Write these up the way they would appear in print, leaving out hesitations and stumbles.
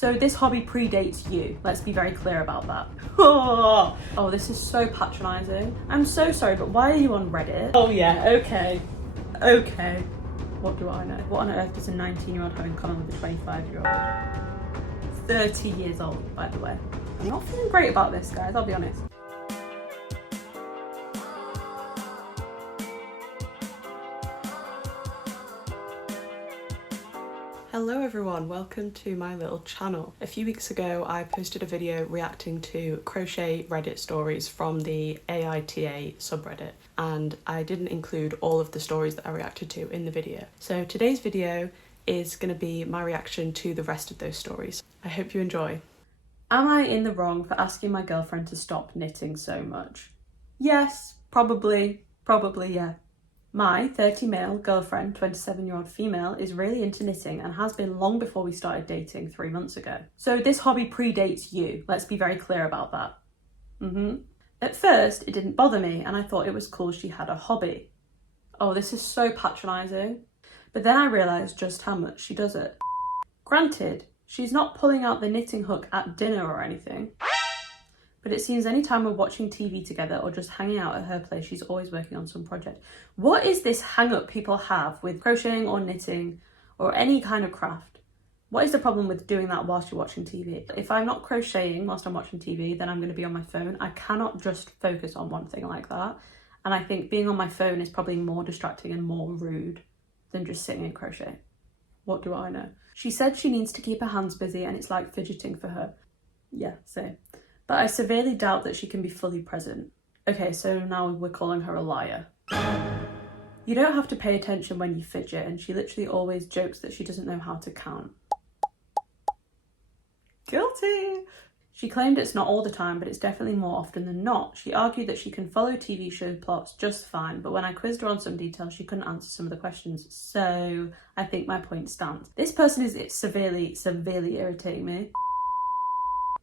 So this hobby predates you. Let's be very clear about that. Oh, this is so patronising. I'm so sorry, but why are you on Reddit? Oh yeah, okay. What do I know? What on earth does a 19-year-old have in common with a 25-year-old? 30 years old, by the way. I'm not feeling great about this, guys, I'll be honest. Hello everyone, welcome to my little channel. A few weeks ago I posted a video reacting to crochet Reddit stories from the AITA subreddit, and I didn't include all of the stories that I reacted to in the video. So today's video is going to be my reaction to the rest of those stories. I hope you enjoy. Am I in the wrong for asking my girlfriend to stop knitting so much? Yes, probably yeah. My 30 male girlfriend, 27-year-old female, is really into knitting and has been long before we started dating 3 months ago. So this hobby predates you. Let's be very clear about that. At first, it didn't bother me and I thought it was cool she had a hobby. Oh, this is so patronising. But then I realised just how much she does it. Granted, she's not pulling out the knitting hook at dinner or anything, but it seems anytime we're watching TV together or just hanging out at her place, she's always working on some project. What is this hang-up people have with crocheting or knitting or any kind of craft? What is the problem with doing that whilst you're watching TV? If I'm not crocheting whilst I'm watching TV, then I'm going to be on my phone. I cannot just focus on one thing like that. And I think being on my phone is probably more distracting and more rude than just sitting and crochet. What do I know? She said she needs to keep her hands busy and it's like fidgeting for her. Yeah, same. But I severely doubt that she can be fully present. Okay, so now we're calling her a liar. You don't have to pay attention when you fidget, and she literally always jokes that she doesn't know how to count. Guilty! She claimed it's not all the time, but it's definitely more often than not. She argued that she can follow TV show plots just fine, but when I quizzed her on some details, she couldn't answer some of the questions. So I think my point stands. This person is severely irritating me.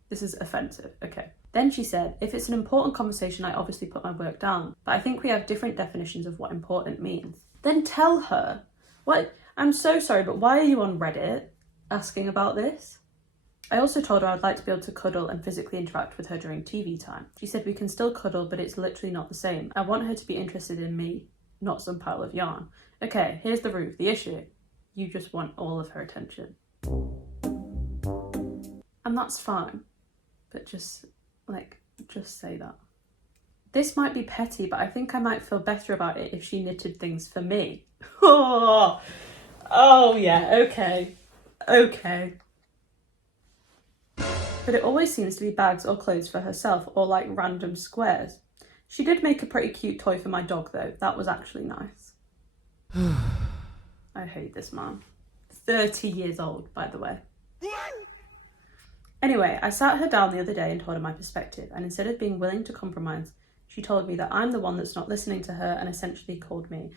This is offensive, okay. Then she said, if it's an important conversation, I obviously put my work down, but I think we have different definitions of what important means. Then tell her. What? I'm so sorry, but why are you on Reddit asking about this? I also told her I'd like to be able to cuddle and physically interact with her during TV time. She said we can still cuddle, but it's literally not the same. I want her to be interested in me, not some pile of yarn. Okay, here's the issue. You just want all of her attention. And that's fine. But just say that. This might be petty, but I think I might feel better about it if she knitted things for me. Oh yeah, okay. But it always seems to be bags or clothes for herself or like random squares. She did make a pretty cute toy for my dog though. That was actually nice. I hate this man. 30 years old, by the way. Anyway, I sat her down the other day and told her my perspective, and instead of being willing to compromise, she told me that I'm the one that's not listening to her and essentially called me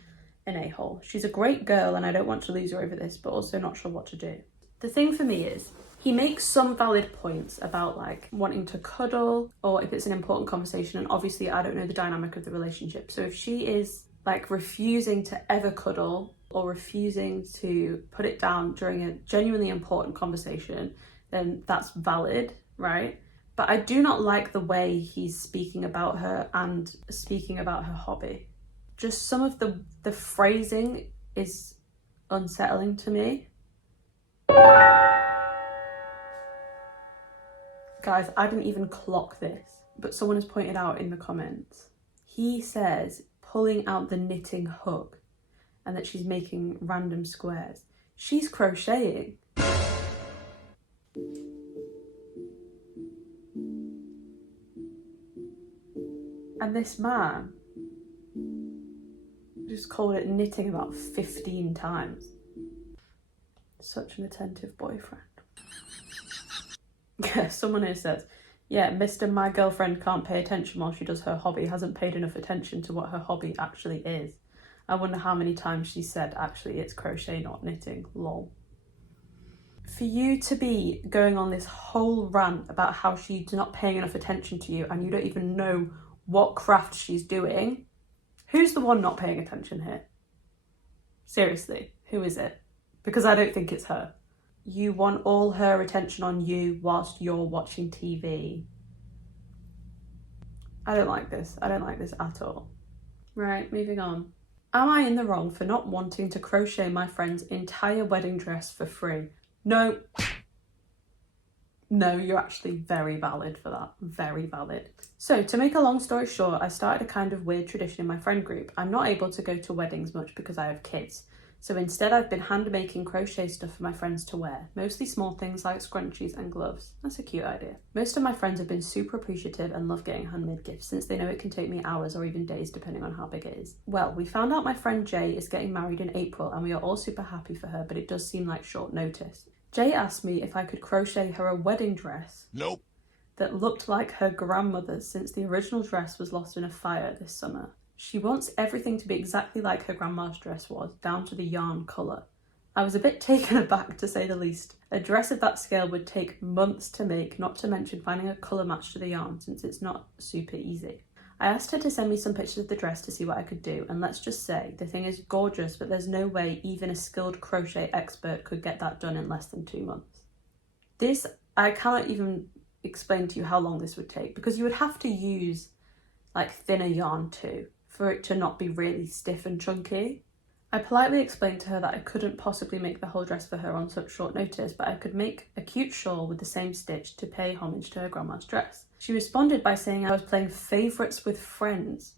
an a-hole. She's a great girl and I don't want to lose her over this, but also not sure what to do. The thing for me is, he makes some valid points about like wanting to cuddle or if it's an important conversation, and obviously I don't know the dynamic of the relationship. So if she is like refusing to ever cuddle or refusing to put it down during a genuinely important conversation, then that's valid, right? But I do not like the way he's speaking about her and speaking about her hobby. Just some of the phrasing is unsettling to me. Guys, I didn't even clock this, but someone has pointed out in the comments. He says pulling out the knitting hook and that she's making random squares. She's crocheting. And this man just called it knitting about 15 times. Such an attentive boyfriend. Yeah, someone here says, yeah, Mr. My girlfriend can't pay attention while she does her hobby, hasn't paid enough attention to what her hobby actually is. I wonder how many times she said, actually, it's crochet, not knitting, lol. For you to be going on this whole rant about how she's not paying enough attention to you and you don't even know what craft she's doing, who's the one not paying attention here? Seriously, who is it? Because I don't think it's her. you want all her attention on you whilst you're watching TV. I don't like this. I don't like this at all. Right, moving on. Am I in the wrong for not wanting to crochet my friend's entire wedding dress for free? No. No, you're actually very valid for that. Very valid. So, to make a long story short, I started a kind of weird tradition in my friend group. I'm not able to go to weddings much because I have kids. So instead I've been hand making crochet stuff for my friends to wear, mostly small things like scrunchies and gloves. That's a cute idea. Most of my friends have been super appreciative and love getting handmade gifts since they know it can take me hours or even days depending on how big it is. Well, we found out my friend Jay is getting married in April and we are all super happy for her, but it does seem like short notice. Jay asked me if I could crochet her a wedding dress. Nope. That looked like her grandmother's since the original dress was lost in a fire this summer. She wants everything to be exactly like her grandma's dress was, down to the yarn colour. I was a bit taken aback to say the least. A dress of that scale would take months to make, not to mention finding a colour match to the yarn since it's not super easy. I asked her to send me some pictures of the dress to see what I could do, and let's just say, the thing is gorgeous, but there's no way even a skilled crochet expert could get that done in less than 2 months. This, I cannot even explain to you how long this would take, because you would have to use like thinner yarn too, for it to not be really stiff and chunky. I politely explained to her that I couldn't possibly make the whole dress for her on such short notice, but I could make a cute shawl with the same stitch to pay homage to her grandma's dress. She responded by saying I was playing favourites with friends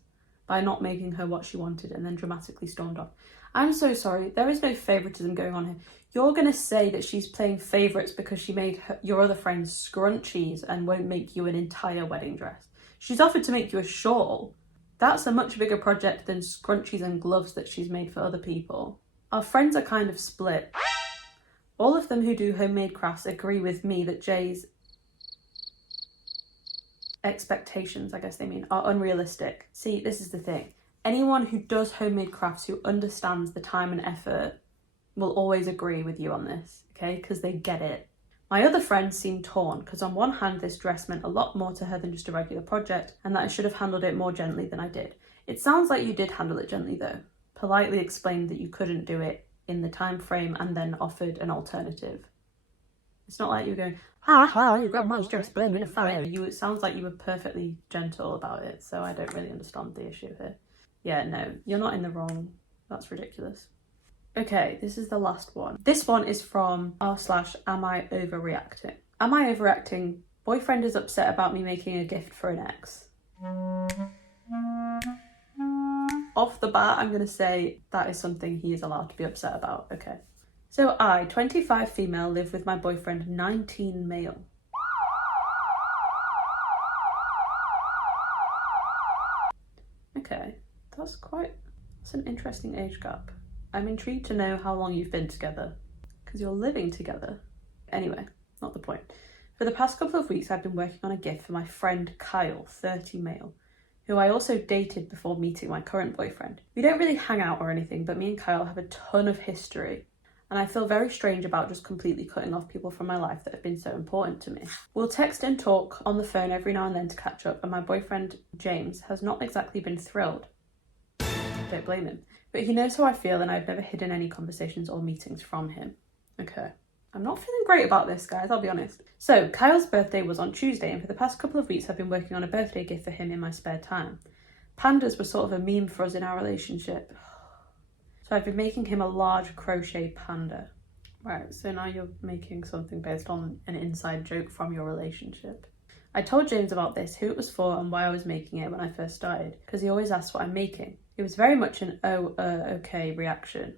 by not making her what she wanted, and then dramatically stormed off. I'm so sorry, there is no favouritism going on here. You're going to say that she's playing favourites because she made your other friends scrunchies and won't make you an entire wedding dress. She's offered to make you a shawl. That's a much bigger project than scrunchies and gloves that she's made for other people. Our friends are kind of split. All of them who do homemade crafts agree with me that Jay's expectations, I guess they mean, are unrealistic. See, this is the thing. Anyone who does homemade crafts, who understands the time and effort, will always agree with you on this, okay? Because they get it. My other friends seemed torn, because on one hand this dress meant a lot more to her than just a regular project, and that I should have handled it more gently than I did. It sounds like you did handle it gently though. Politely explained that you couldn't do it in the time frame and then offered an alternative. It's not like you were going, your grandma's dress burned in a fire. It sounds like you were perfectly gentle about it, so I don't really understand the issue here. Yeah, no, you're not in the wrong. That's ridiculous. Okay, this is the last one. This one is from r/am I overreacting? Am I overreacting? Boyfriend is upset about me making a gift for an ex. Off the bat, I'm going to say that is something he is allowed to be upset about. Okay. So I, 25 female, live with my boyfriend, 19 male. Okay, that's an interesting age gap. I'm intrigued to know how long you've been together, because you're living together. Anyway, not the point. For the past couple of weeks, I've been working on a gift for my friend Kyle, 30 male, who I also dated before meeting my current boyfriend. We don't really hang out or anything, but me and Kyle have a ton of history, and I feel very strange about just completely cutting off people from my life that have been so important to me. We'll text and talk on the phone every now and then to catch up, and my boyfriend, James, has not exactly been thrilled. Don't blame him. But he knows how I feel, and I've never hidden any conversations or meetings from him. Okay. I'm not feeling great about this, guys, I'll be honest. So, Kyle's birthday was on Tuesday, and for the past couple of weeks I've been working on a birthday gift for him in my spare time. Pandas were sort of a meme for us in our relationship. So I've been making him a large crochet panda. Right, so now you're making something based on an inside joke from your relationship. I told James about this, who it was for, and why I was making it when I first started, because he always asks what I'm making. It was very much an okay reaction.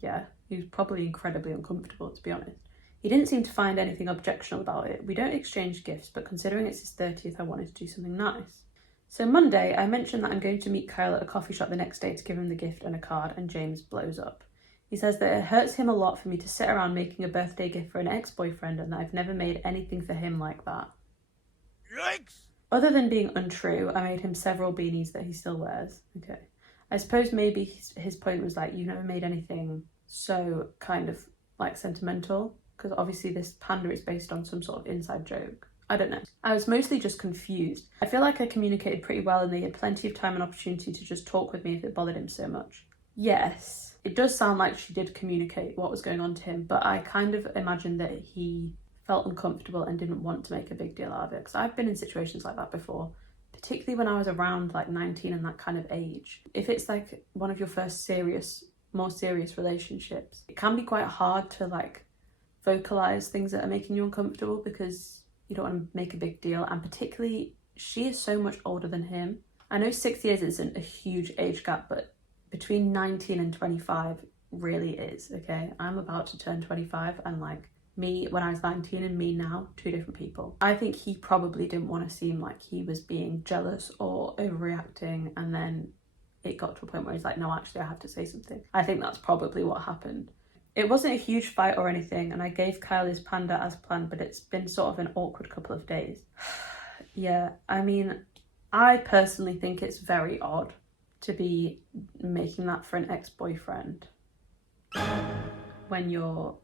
Yeah, he was probably incredibly uncomfortable, to be honest. He didn't seem to find anything objectionable about it. We don't exchange gifts, but considering it's his 30th, I wanted to do something nice. So Monday, I mentioned that I'm going to meet Kyle at a coffee shop the next day to give him the gift and a card, and James blows up. He says that it hurts him a lot for me to sit around making a birthday gift for an ex-boyfriend and that I've never made anything for him like that. Yikes! Other than being untrue, I made him several beanies that he still wears. Okay. I suppose maybe his point was like, you never made anything so kind of like sentimental, because obviously this panda is based on some sort of inside joke. I don't know. I was mostly just confused. I feel like I communicated pretty well and they had plenty of time and opportunity to just talk with me if it bothered him so much. Yes, It does sound like she did communicate what was going on to him, but I kind of imagine that he felt uncomfortable and didn't want to make a big deal out of it, because I've been in situations like that before, particularly when I was around like 19 and that kind of age. If it's like one of your first more serious relationships, it can be quite hard to like vocalize things that are making you uncomfortable because you don't want to make a big deal. And particularly, she is so much older than him. I know 6 years isn't a huge age gap, but between 19 and 25 really is, okay? I'm about to turn 25, and like me when I was 19 and me now, two different people. I think he probably didn't want to seem like he was being jealous or overreacting, and then it got to a point where he's like, no, actually I have to say something. I think that's probably what happened. It wasn't a huge fight or anything, and I gave Kyle his panda as planned, but it's been sort of an awkward couple of days. Yeah, I mean, I personally think it's very odd to be making that for an ex-boyfriend when you're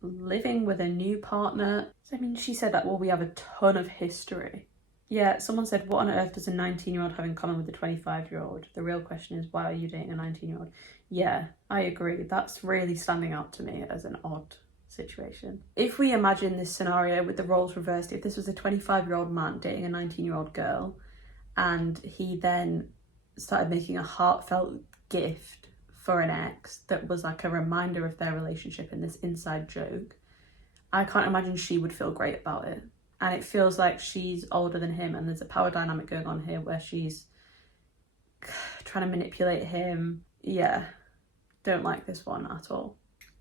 living with a new partner. I mean, she said that, well, we have a ton of history. Yeah, someone said, what on earth does a 19-year-old have in common with a 25-year-old? The real question is, why are you dating a 19-year-old? Yeah, I agree. That's really standing out to me as an odd situation. If we imagine this scenario with the roles reversed, if this was a 25-year-old man dating a 19-year-old girl, and he then started making a heartfelt gift for an ex that was like a reminder of their relationship in this inside joke, I can't imagine she would feel great about it. And it feels like she's older than him, and there's a power dynamic going on here where she's trying to manipulate him. Yeah, don't like this one at all.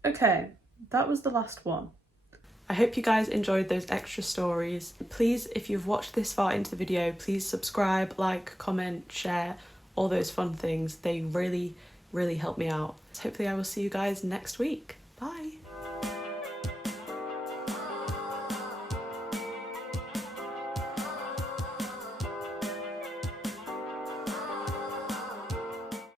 Okay, that was the last one. I hope you guys enjoyed those extra stories. Please, if you've watched this far into the video, please subscribe, like, comment, share, all those fun things. They really, really help me out. Hopefully I will see you guys next week.